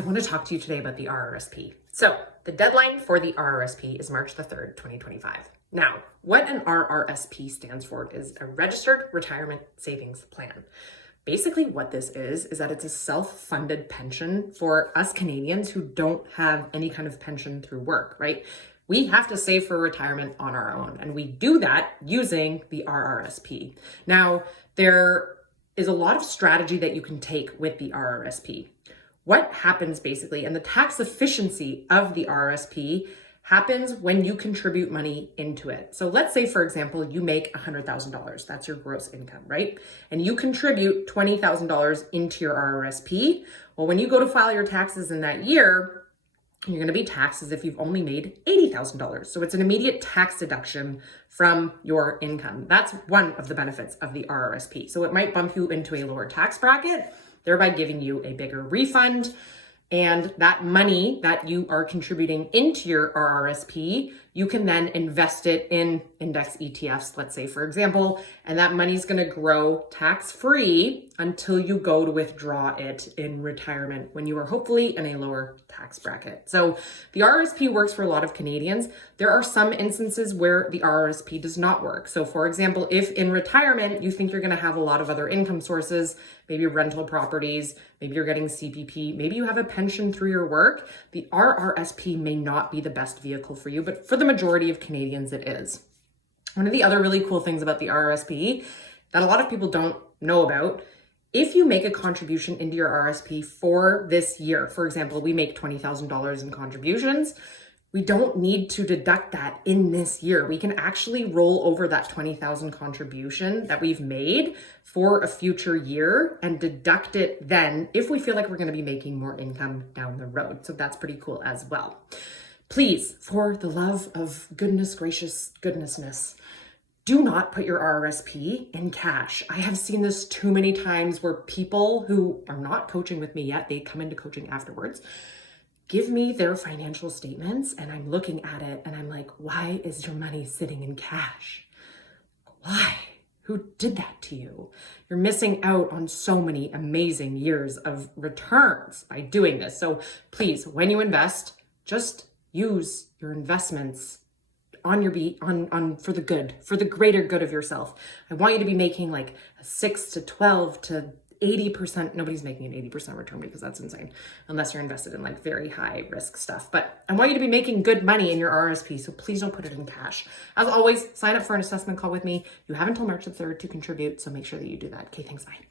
I want to talk to you today about the RRSP. So the deadline for the RRSP is March the 3rd, 2025. Now, what an RRSP stands for is a Registered Retirement Savings Plan. Basically what this is that it's a self-funded pension for us Canadians who don't have any kind of pension through work, right? We have to save for retirement on our own, and we do that using the RRSP. Now, there is a lot of strategy that you can take with the RRSP. What happens basically, and the tax efficiency of the RRSP happens when you contribute money into it. So let's say, for example, you make $100,000. That's your gross income, right? And you contribute $20,000 into your RRSP. Well, when you go to file your taxes in that year, you're going to be taxed as if you've only made $80,000. So it's an immediate tax deduction from your income. That's one of the benefits of the RRSP. So it might bump you into a lower tax bracket, thereby giving you a bigger refund. And that money that you are contributing into your RRSP, you can then invest it in index ETFs, let's say, for example, and that money is going to grow tax-free until you go to withdraw it in retirement when you are hopefully in a lower tax bracket. So the RRSP works for a lot of Canadians. There are some instances where the RRSP does not work. So for example, if in retirement you think you're going to have a lot of other income sources, maybe rental properties, maybe you're getting CPP, maybe you have a pension through your work, the RRSP may not be the best vehicle for you, but for the majority of Canadians, it is. One of the other really cool things about the RRSP that a lot of people don't know about, if you make a contribution into your RRSP for this year, for example, we make $20,000 in contributions, we don't need to deduct that in this year. We can actually roll over that 20,000 contribution that we've made for a future year and deduct it then if we feel like we're going to be making more income down the road. So that's pretty cool as well. Please, for the love of goodness gracious goodnessness, do not put your RRSP in cash. I have seen this too many times where people who are not coaching with me yet, they come into coaching afterwards, give me their financial statements and I'm looking at it and I'm like, why is your money sitting in cash? Why? Who did that to you? You're missing out on so many amazing years of returns by doing this. So please, when you invest, just use your investments on your for the good, for the greater good of yourself. I want you to be making like a 6 to 12 to 80%. Nobody's making an 80% return because that's insane, unless you're invested in like very high risk stuff. But I want you to be making good money in your RRSP, so please don't put it in cash. As always, sign up for an assessment call with me. You have until March the 3rd to contribute, so make sure that you do that. Okay, thanks, bye.